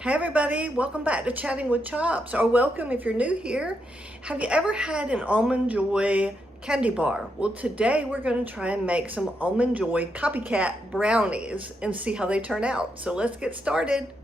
Hey everybody, welcome back to Chatting with Chops, or welcome if you're new here. Have you ever had an Almond Joy candy bar? Well, today we're going to try and make some Almond Joy Copycat Brownies and see how they turn out. So let's get started.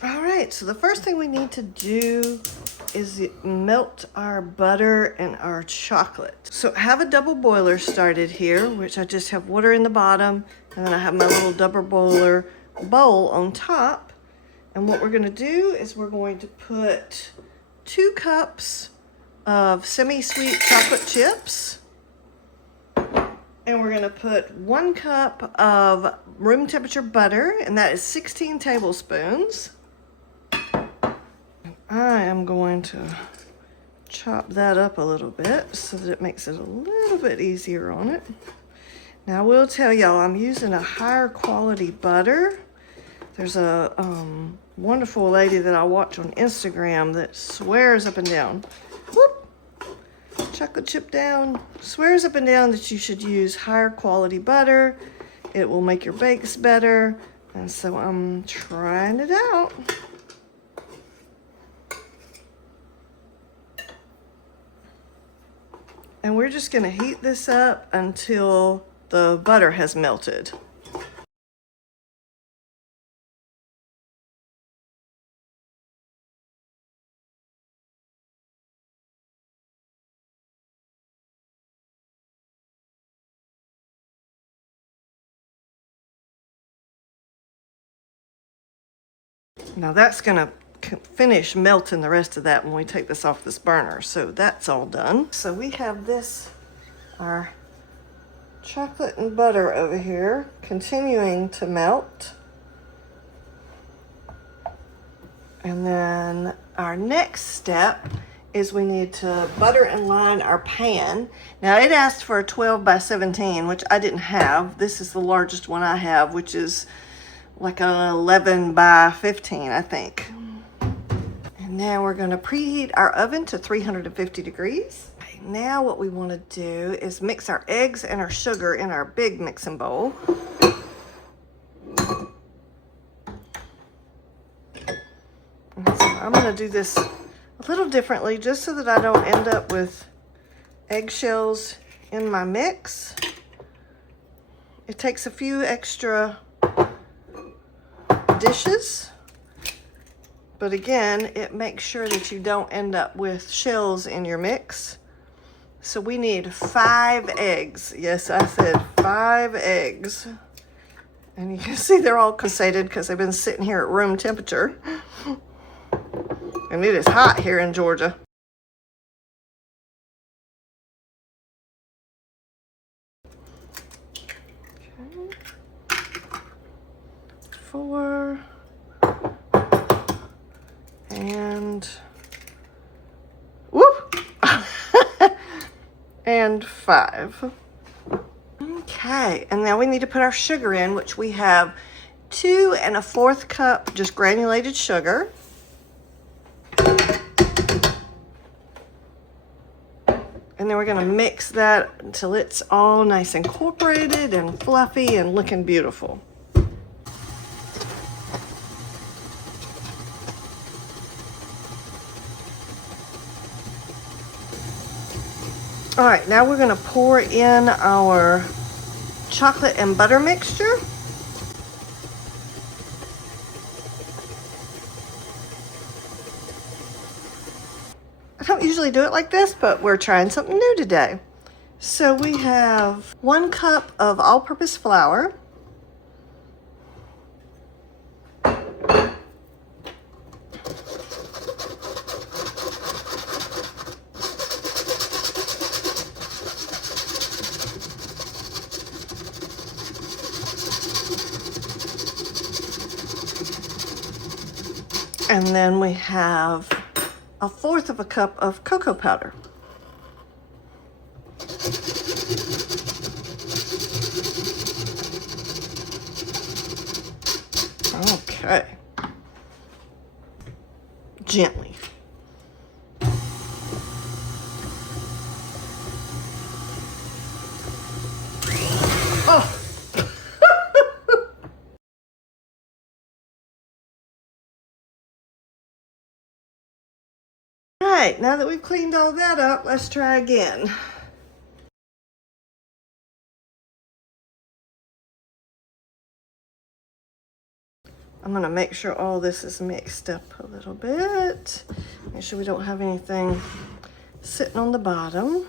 All right, so the first thing we need to do is melt our butter and our chocolate. So I have a double boiler started here, which I just have water in the bottom, and then I have my little double boiler bowl on top. And what we're gonna do is we're going to put 2 cups of semi-sweet chocolate chips, and we're gonna put 1 cup of room temperature butter, and that is 16 tablespoons. I am going to chop that up a little bit so that it makes it a little bit easier on it. Now I will tell y'all I'm using a higher quality butter. There's a wonderful lady that I watch on Instagram that swears up and down, whoop, chocolate chip down, swears up and down that you should use higher quality butter. It will make your bakes better. And so I'm trying it out. And we're just gonna heat this up until the butter has melted. Now that's gonna finish melting the rest of that when we take this off this burner. So that's all done. So we have this, our chocolate and butter over here, continuing to melt. And then our next step is we need to butter and line our pan. Now it asked for a 12 by 17, which I didn't have. This is the largest one I have, which is like an 11 by 15, I think. And now we're gonna preheat our oven to 350 degrees. Okay, now what we wanna do is mix our eggs and our sugar in our big mixing bowl. And so I'm gonna do this a little differently just so that I don't end up with eggshells in my mix. It takes a few extra dishes, but again, it makes sure that you don't end up with shells in your mix. So we need 5 eggs. Yes, I said 5 eggs. And you can see they're all condensated because they've been sitting here at room temperature. And it is hot here in Georgia. Okay. 4. And whoop. And 5. Okay, and now we need to put our sugar in, which we have 2 1/4 cup just granulated sugar. And then we're gonna mix that until it's all nice incorporated and fluffy and looking beautiful. All right, now we're gonna pour in our chocolate and butter mixture. I don't usually do it like this, but we're trying something new today. So we have 1 cup of all-purpose flour. And then we have 1/4 cup of cocoa powder. Okay. Gently. Oh, right, now that we've cleaned all that up, let's try again. I'm gonna make sure all this is mixed up a little bit. Make sure we don't have anything sitting on the bottom.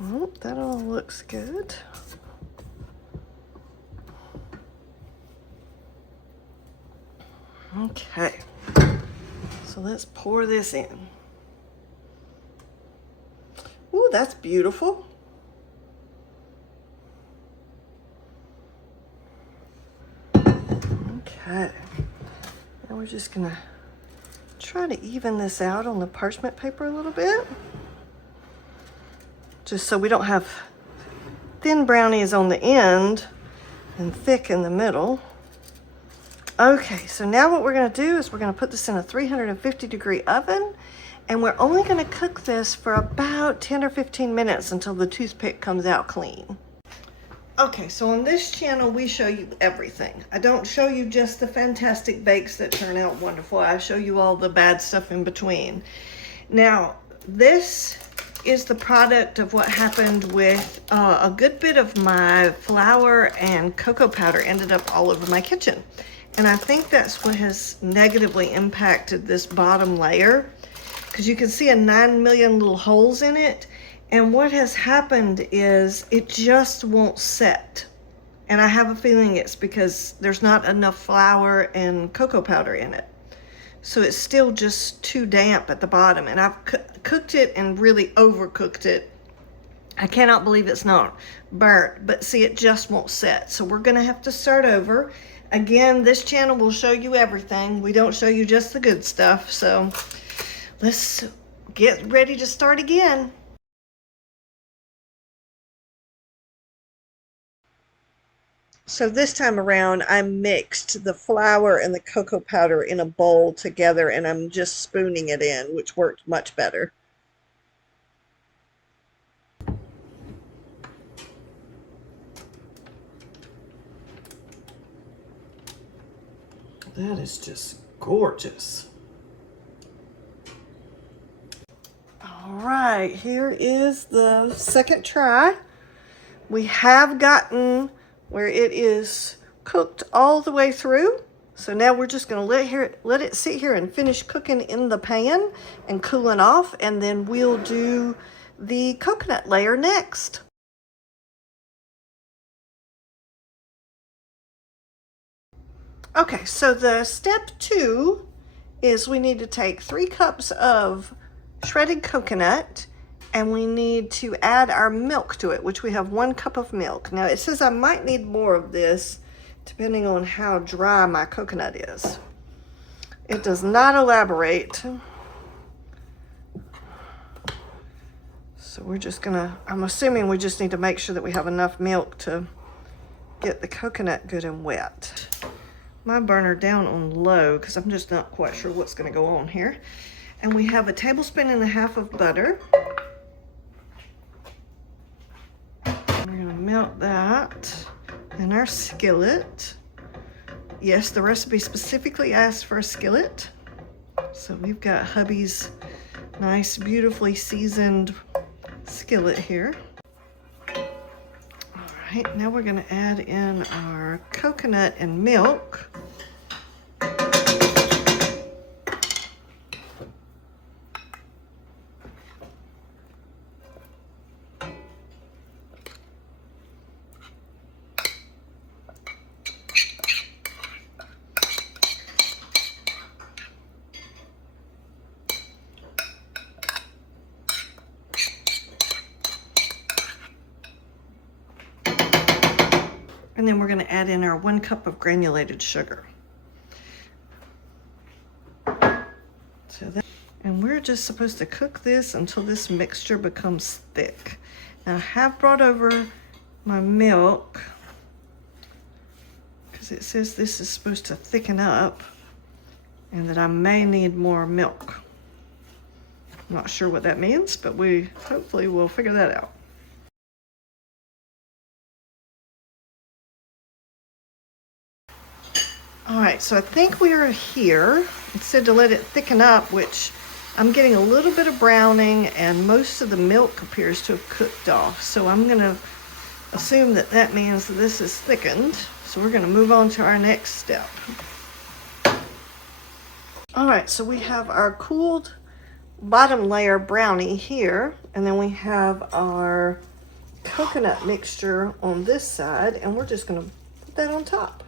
Oh, that all looks good. Okay, so let's pour this in. Ooh, that's beautiful. Okay, now we're just gonna try to even this out on the parchment paper a little bit, just so we don't have thin brownies on the end and thick in the middle. Okay, so now what we're gonna do is we're gonna put this in a 350-degree oven, and we're only gonna cook this for about 10 or 15 minutes until the toothpick comes out clean. Okay, so on this channel, we show you everything. I don't show you just the fantastic bakes that turn out wonderful. I show you all the bad stuff in between. Now, this is the product of what happened with a good bit of my flour and cocoa powder ended up all over my kitchen. And I think that's what has negatively impacted this bottom layer, because you can see 9 million little holes in it. And what has happened is it just won't set. And I have a feeling it's because there's not enough flour and cocoa powder in it. So it's still just too damp at the bottom. And I've cooked it and really overcooked it. I cannot believe it's not burnt, but see, it just won't set. So we're gonna have to start over. Again, this channel will show you everything. We don't show you just the good stuff. So let's get ready to start again. So this time around, I mixed the flour and the cocoa powder in a bowl together, and I'm just spooning it in, which worked much better. That is just gorgeous. All right, here is the second try. We have gotten where it is cooked all the way through. So now we're just gonna let it sit here and finish cooking in the pan and cooling off, and then we'll do the coconut layer next. Okay, so the step 2 is we need to take 3 cups of shredded coconut, and we need to add our milk to it, which we have 1 cup of milk. Now it says I might need more of this depending on how dry my coconut is. It does not elaborate. So we're just gonna, I'm assuming we just need to make sure that we have enough milk to get the coconut good and wet. My burner down on low because I'm just not quite sure what's gonna go on here. And we have 1.5 tablespoons of butter. We're gonna melt that in our skillet. Yes, the recipe specifically asks for a skillet. So we've got hubby's nice, beautifully seasoned skillet here. All right, now we're gonna add in our coconut and milk. And then we're going to add in our 1 cup of granulated sugar. And we're just supposed to cook this until this mixture becomes thick. Now I have brought over my milk because it says this is supposed to thicken up and that I may need more milk. I'm not sure what that means, but we hopefully will figure that out. so I think we are here. It said to let it thicken up, which I'm getting a little bit of browning and most of the milk appears to have cooked off. So I'm gonna assume that that means that this is thickened. So we're gonna move on to our next step. All right, so we have our cooled bottom layer brownie here, and then we have our coconut mixture on this side, and we're just gonna put that on top.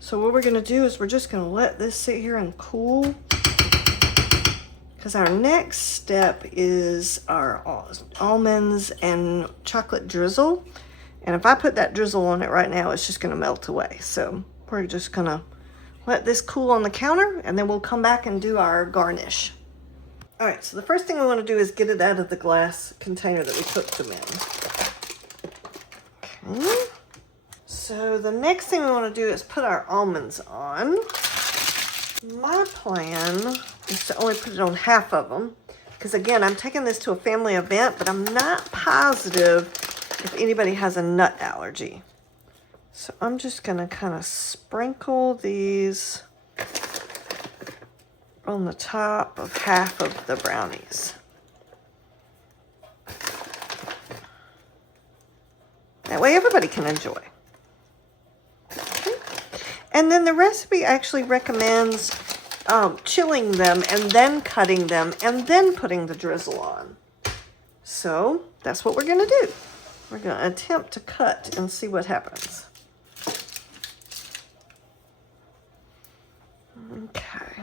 So what we're gonna do is we're just gonna let this sit here and cool, because our next step is our almonds and chocolate drizzle. And if I put that drizzle on it right now, it's just gonna melt away. So we're just gonna let this cool on the counter, and then we'll come back and do our garnish. All right, so the first thing we wanna do is get it out of the glass container that we cooked them in. Okay. So the next thing we want to do is put our almonds on. My plan is to only put it on half of them, because again, I'm taking this to a family event, but I'm not positive if anybody has a nut allergy. So I'm just going to kind of sprinkle these on the top of half of the brownies. That way everybody can enjoy. And then the recipe actually recommends chilling them and then cutting them and then putting the drizzle on. So that's what we're gonna do. We're gonna attempt to cut and see what happens. Okay.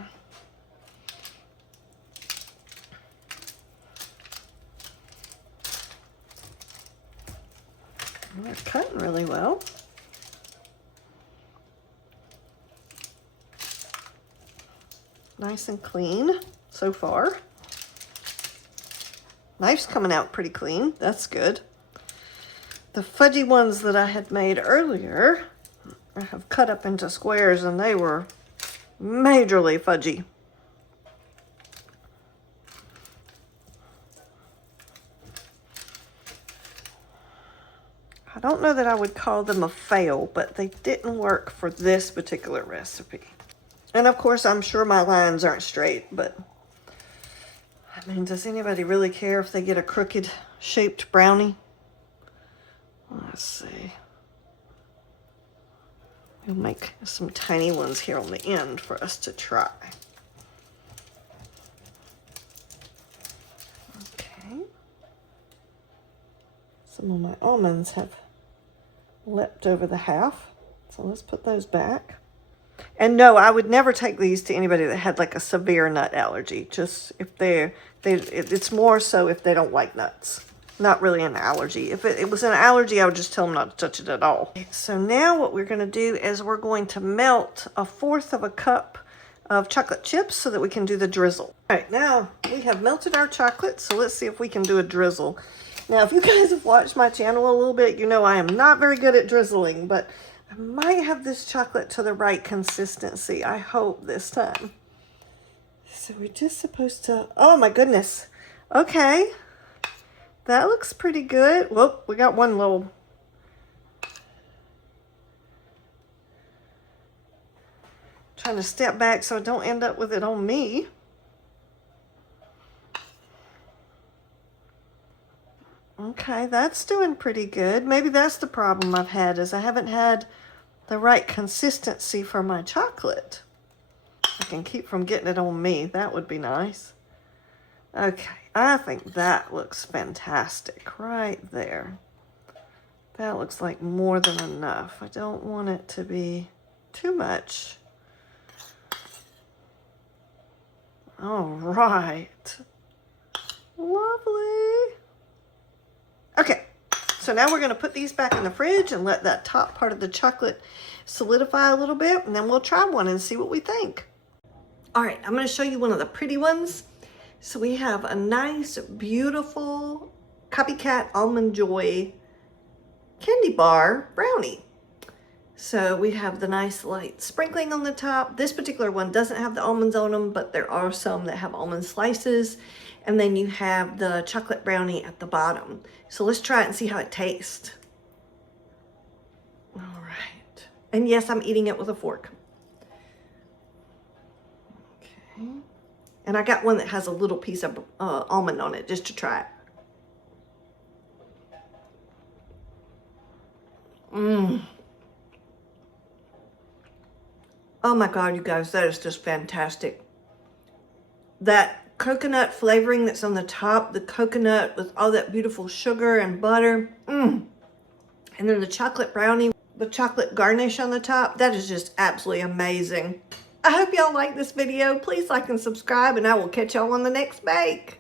We're cutting really well. Nice and clean so far. Knife's coming out pretty clean. That's good. The fudgy ones that I had made earlier, I have cut up into squares, and they were majorly fudgy. I don't know that I would call them a fail, but they didn't work for this particular recipe. And of course, I'm sure my lines aren't straight, but I mean, does anybody really care if they get a crooked shaped brownie? Let's see. We'll make some tiny ones here on the end for us to try. Okay. Some of my almonds have leapt over the half, so let's put those back. And no, I would never take these to anybody that had like a severe nut allergy. Just if it's more so if they don't like nuts. Not really an allergy. If it was an allergy, I would just tell them not to touch it at all. So now what we're going to do is we're going to melt 1/4 of a cup of chocolate chips so that we can do the drizzle. All right, now we have melted our chocolate, so let's see if we can do a drizzle. Now, if you guys have watched my channel a little bit, you know I am not very good at drizzling, but I might have this chocolate to the right consistency. I hope this time. So we're just supposed to, oh my goodness. Okay. That looks pretty good. Whoop, we got one little. Trying to step back so I don't end up with it on me. Okay, that's doing pretty good. Maybe that's the problem I've had, is I haven't had the right consistency for my chocolate. I can keep from getting it on me. That would be nice. Okay, I think that looks fantastic right there. That looks like more than enough. I don't want it to be too much. All right. Lovely. Okay, so now we're going to put these back in the fridge and let that top part of the chocolate solidify a little bit, and then we'll try one and see what we think. All right, I'm going to show you one of the pretty ones. So we have a nice, beautiful Copycat Almond Joy candy bar brownie. So we have the nice light sprinkling on the top. This particular one doesn't have the almonds on them, but there are some that have almond slices. And then you have the chocolate brownie at the bottom. So let's try it and see how it tastes. All right. And yes, I'm eating it with a fork. Okay. And I got one that has a little piece of almond on it just to try it. Mmm. Oh my God, you guys, that is just fantastic. That coconut flavoring that's on the top, the coconut with all that beautiful sugar and butter. And then the chocolate brownie, the chocolate garnish on the top. That is just absolutely amazing. I hope y'all like this video. Please like and subscribe, and I will catch y'all on the next bake.